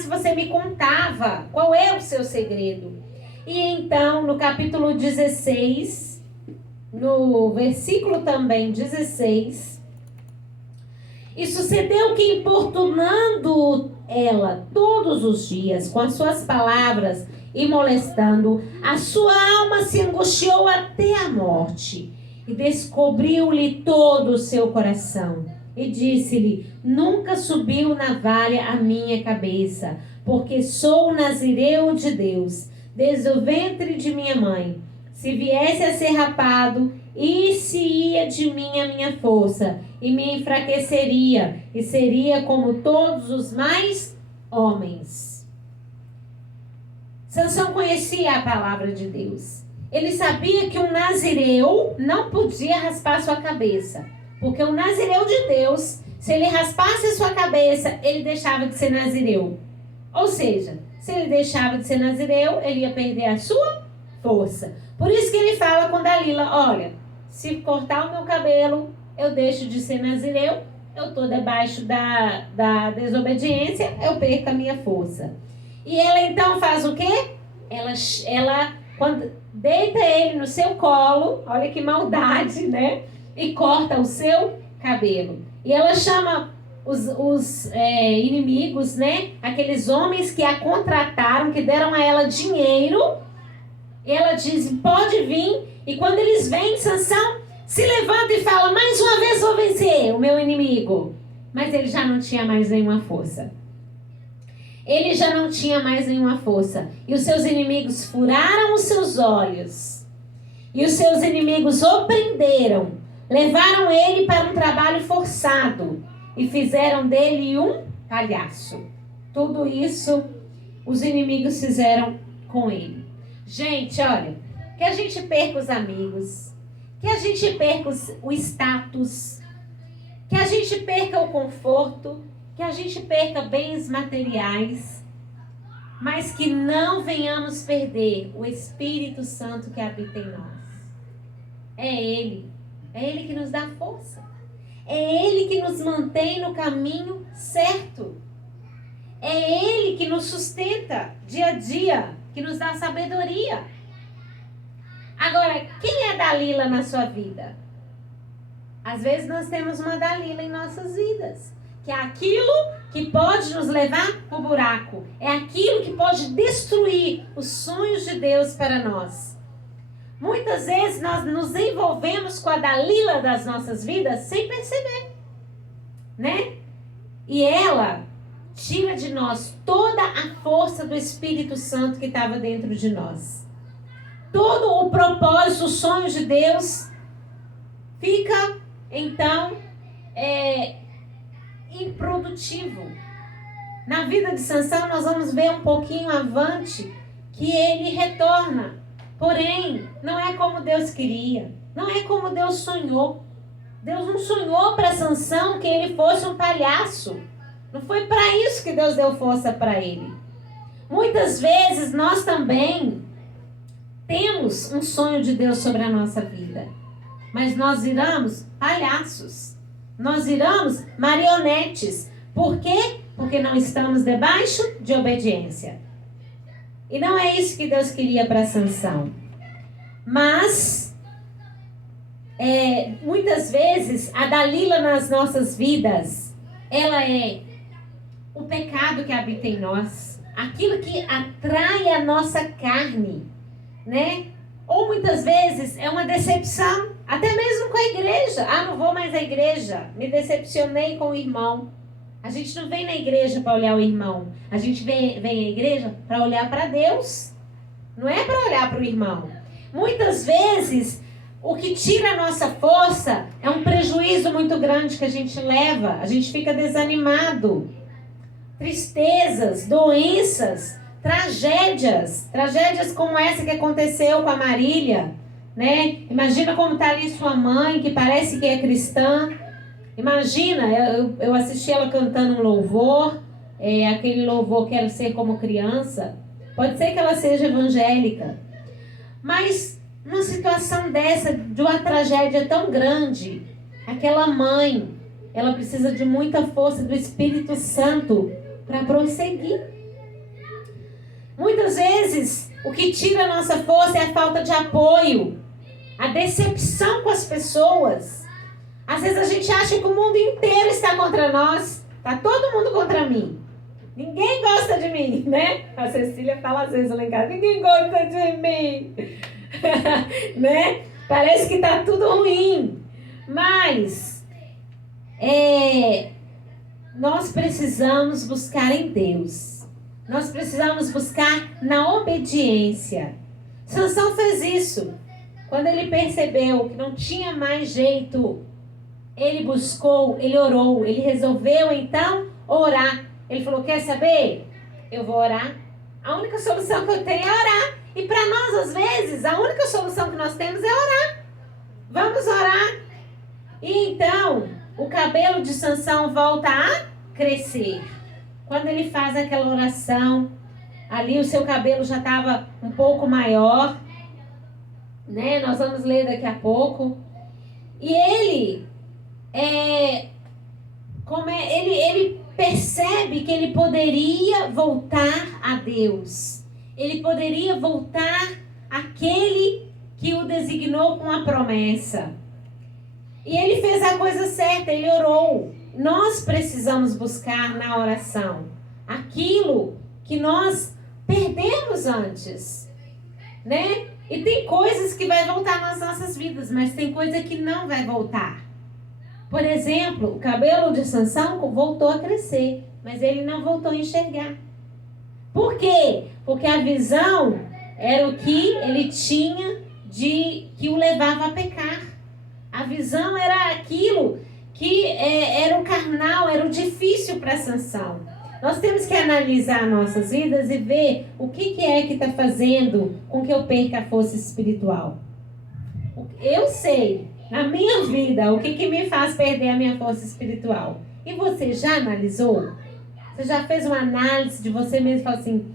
chegasse, você me contava qual é o seu segredo. E então, no capítulo 16, no versículo também 16, e sucedeu que, importunando ela todos os dias com as suas palavras e molestando, a sua alma se angustiou até a morte. E descobriu-lhe todo o seu coração. E disse-lhe: nunca subiu navalha a minha cabeça, porque sou nazireu de Deus, desde o ventre de minha mãe. Se viesse a ser rapado, ir-se-ia de mim a minha força, e me enfraqueceria, e seria como todos os mais homens. Sansão conhecia a palavra de Deus. Ele sabia que um nazireu não podia raspar sua cabeça, porque o nazireu de Deus, se ele raspasse a sua cabeça, ele deixava de ser nazireu. Ou seja, se ele deixava de ser nazireu, ele ia perder a sua força. Por isso que ele fala com Dalila: olha, se cortar o meu cabelo, eu deixo de ser nazireu, eu estou debaixo da desobediência, eu perco a minha força. E ela então faz o quê? Ela quando deita ele no seu colo, olha que maldade, né? E corta o seu cabelo. E ela chama os inimigos, né? Aqueles homens que a contrataram, que deram a ela dinheiro. Ela diz: pode vir. E quando eles vêm, Sansão se levanta e fala: mais uma vez vou vencer o meu inimigo. Mas ele já não tinha mais nenhuma força. Ele já não tinha mais nenhuma força. E os seus inimigos furaram os seus olhos. E os seus inimigos o prenderam. Levaram ele para um trabalho forçado. E fizeram dele um palhaço. Tudo isso os inimigos fizeram com ele. Gente, olha, que a gente perca os amigos. Que a gente perca o status. Que a gente perca o conforto. Que a gente perca bens materiais, mas que não venhamos perder o Espírito Santo que habita em nós. É Ele que nos dá força. É Ele que nos mantém no caminho certo. É Ele que nos sustenta dia a dia, que nos dá sabedoria. Agora, quem é Dalila na sua vida? Às vezes nós temos uma Dalila em nossas vidas. Que é aquilo que pode nos levar para o buraco. É aquilo que pode destruir os sonhos de Deus para nós. Muitas vezes nós nos envolvemos com a Dalila das nossas vidas sem perceber, né? E ela tira de nós toda a força do Espírito Santo que estava dentro de nós. Todo o propósito, os sonhos de Deus fica, então, improdutivo. Na vida de Sansão nós vamos ver um pouquinho avante que ele retorna. Porém, não é como Deus queria. Não é como Deus sonhou. Deus não sonhou para Sansão que ele fosse um palhaço. Não foi para isso que Deus deu força para ele. Muitas vezes nós também temos um sonho de Deus sobre a nossa vida. Mas nós viramos palhaços. Nós viramos marionetes. Por quê? Porque não estamos debaixo de obediência. E não é isso que Deus queria para Sansão. Mas, muitas vezes, a Dalila nas nossas vidas, ela é o pecado que habita em nós. Aquilo que atrai a nossa carne, né? Ou muitas vezes é uma decepção, até mesmo com a igreja. Ah, não vou mais à igreja, me decepcionei com o irmão. A gente não vem na igreja para olhar o irmão. A gente vem à igreja para olhar para Deus. Não é para olhar para o irmão. Muitas vezes, o que tira a nossa força é um prejuízo muito grande que a gente leva. A gente fica desanimado. Tristezas, doenças, tragédias como essa que aconteceu com a Marília, né? Imagina como está ali sua mãe, que parece que é cristã. Imagina, eu assisti ela cantando um louvor, aquele louvor Quero Ser Como Criança. Pode ser que ela seja evangélica, mas numa situação dessa, de uma tragédia tão grande, aquela mãe, ela precisa de muita força do Espírito Santo para prosseguir. Muitas vezes, o que tira a nossa força é a falta de apoio, a decepção com as pessoas. Às vezes a gente acha que o mundo inteiro está contra nós. Está todo mundo contra mim. Ninguém gosta de mim, né? A Cecília fala às vezes lá em casa, ninguém gosta de mim. Né? Parece que está tudo ruim. Mas nós precisamos buscar em Deus. Nós precisamos buscar na obediência. Sansão fez isso. Quando ele percebeu que não tinha mais jeito, ele buscou, ele orou, ele resolveu então orar. Ele falou, quer saber? Eu vou orar. A única solução que eu tenho é orar. E para nós, às vezes, a única solução que nós temos é orar. Vamos orar. E então, o cabelo de Sansão volta a crescer. Quando ele faz aquela oração, ali o seu cabelo já estava um pouco maior, né? Nós vamos ler daqui a pouco. E ele ele percebe que ele poderia voltar a Deus. Ele poderia voltar àquele que o designou com a promessa. E ele fez a coisa certa, ele orou. Nós precisamos buscar na oração aquilo que nós perdemos antes, né? E tem coisas que vai voltar nas nossas vidas, mas tem coisa que não vai voltar. Por exemplo, o cabelo de Sansão voltou a crescer, mas ele não voltou a enxergar. Por quê? Porque a visão era o que ele tinha que o levava a pecar. A visão era aquilo que era o carnal, era o difícil para Sansão. Nós temos que analisar nossas vidas e ver o que é que está fazendo com que eu perca a força espiritual. Eu sei, na minha vida, o que me faz perder a minha força espiritual. E você já analisou? Você já fez uma análise de você mesmo e falou assim,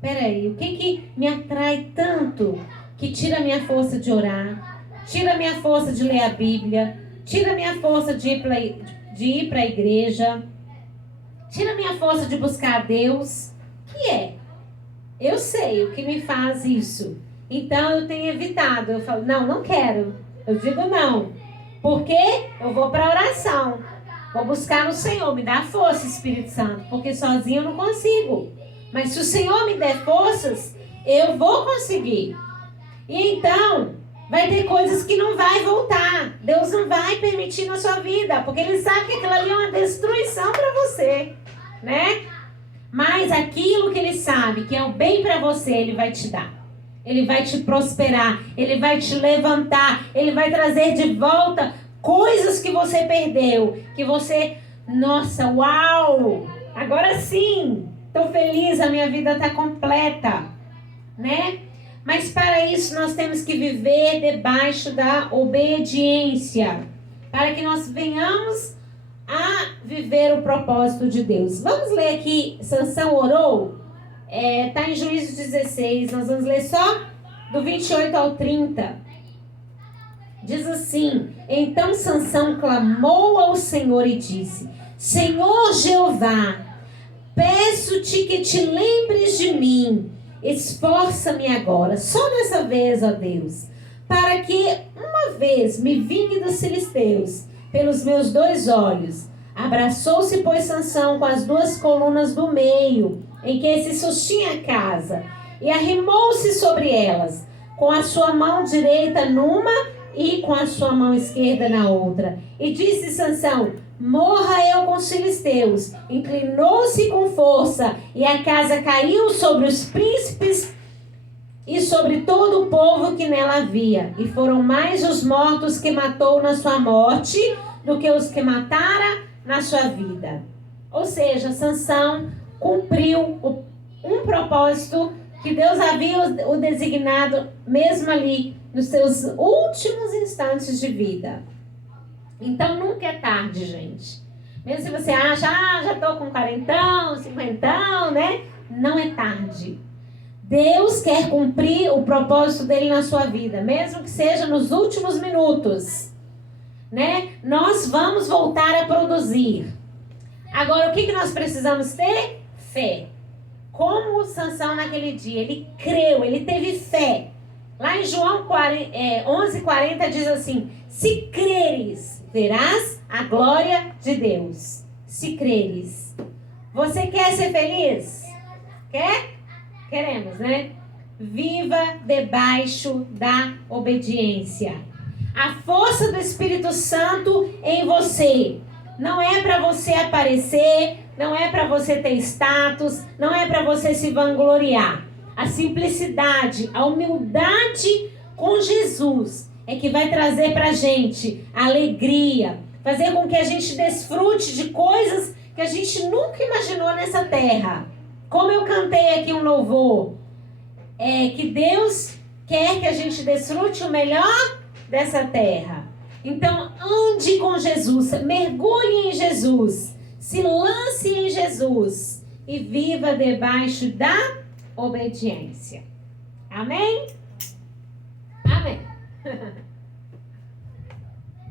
peraí, o que me atrai tanto que tira a minha força de orar, tira a minha força de ler a Bíblia, tira a minha força de ir para a igreja, tira a minha força de buscar a Deus? O que é? Eu sei o que me faz isso. Então eu tenho evitado. Eu falo, não quero. Eu digo não. Porque eu vou para a oração. Vou buscar no Senhor. Me dá força, Espírito Santo. Porque sozinho eu não consigo. Mas se o Senhor me der forças, eu vou conseguir. E então, vai ter coisas que não vai voltar. Deus não vai permitir na sua vida. Porque Ele sabe que aquilo ali é uma destruição para você. Né? Mas aquilo que Ele sabe que é o bem para você, Ele vai te dar. Ele vai te prosperar. Ele vai te levantar. Ele vai trazer de volta coisas que você perdeu. Que você... Nossa, uau! Agora sim! Estou feliz, a minha vida está completa. Né? Mas para isso nós temos que viver debaixo da obediência. Para que nós venhamos a viver o propósito de Deus. Vamos ler aqui, Sansão orou? Está em Juízes 16, nós vamos ler só do 28 ao 30. Diz assim, então Sansão clamou ao Senhor e disse, Senhor Jeová, peço-te que te lembres de mim, esforça-me agora, só dessa vez, ó Deus, para que uma vez me vingue dos filisteus pelos meus 2 olhos. Abraçou-se, pois, Sansão com as 2 colunas do meio, em que se sustinha a casa, e arrimou-se sobre elas, com a sua mão direita numa e com a sua mão esquerda na outra. E disse Sansão, morra eu com os filisteus. Inclinou-se com força, e a casa caiu sobre os príncipes e sobre todo o povo que nela havia. E foram mais os mortos que matou na sua morte, do que os que matara na sua vida. Ou seja, Sansão cumpriu um propósito que Deus havia o designado mesmo ali nos seus últimos instantes de vida. Então nunca é tarde, gente. Mesmo se você acha, já estou com 40, 50, né? Não é tarde. Deus quer cumprir o propósito dele na sua vida, mesmo que seja nos últimos minutos, né? Nós vamos voltar a produzir. Agora, o que nós precisamos ter? Fé. como Sansão naquele dia, ele creu, ele teve fé. Lá em João 11:40 diz assim: se creres, verás a glória de Deus. Se creres. Você quer ser feliz? Quer? Queremos, né? Viva debaixo da obediência. A força do Espírito Santo em você. Não é para você aparecer, não é para você ter status, não é para você se vangloriar. A simplicidade, a humildade com Jesus é que vai trazer para a gente alegria, fazer com que a gente desfrute de coisas que a gente nunca imaginou nessa terra. Como eu cantei aqui um louvor, que Deus quer que a gente desfrute o melhor dessa terra. Então, ande com Jesus, mergulhe em Jesus, se lance em Jesus e viva debaixo da obediência. Amém? Amém.